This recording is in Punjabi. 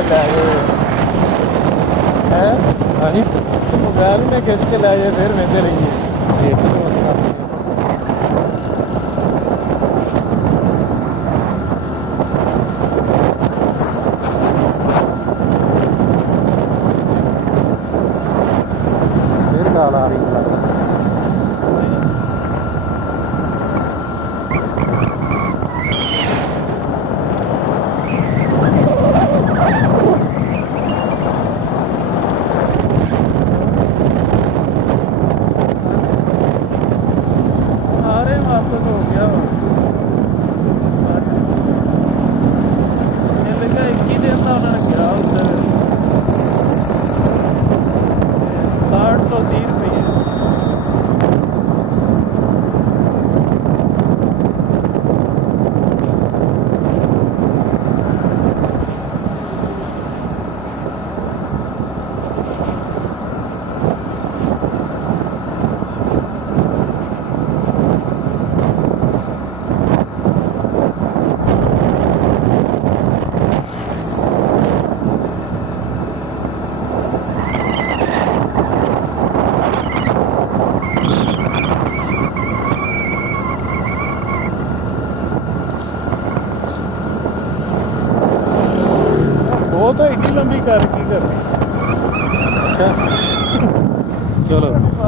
ਕਹਿੰਦਾ ਲੈ ਜਾਓ ਹੈ ਹਾਂਜੀ ਮੋਬਾਈਲ ਨੇ ਖਿੱਚ ਕੇ ਲੈ ਜਾਏ ਫਿਰ ਵੇਂਦੇ ਰਹੀਏ ਫਿਰ ਗਾਲ ਆ ਰਹੀ ਲੱਗਦਾ हो गया एक ही दिन का उन्होंने गया उधर 60 तो 30 वो तो एडी लंबी कर की करनी अच्छा चलो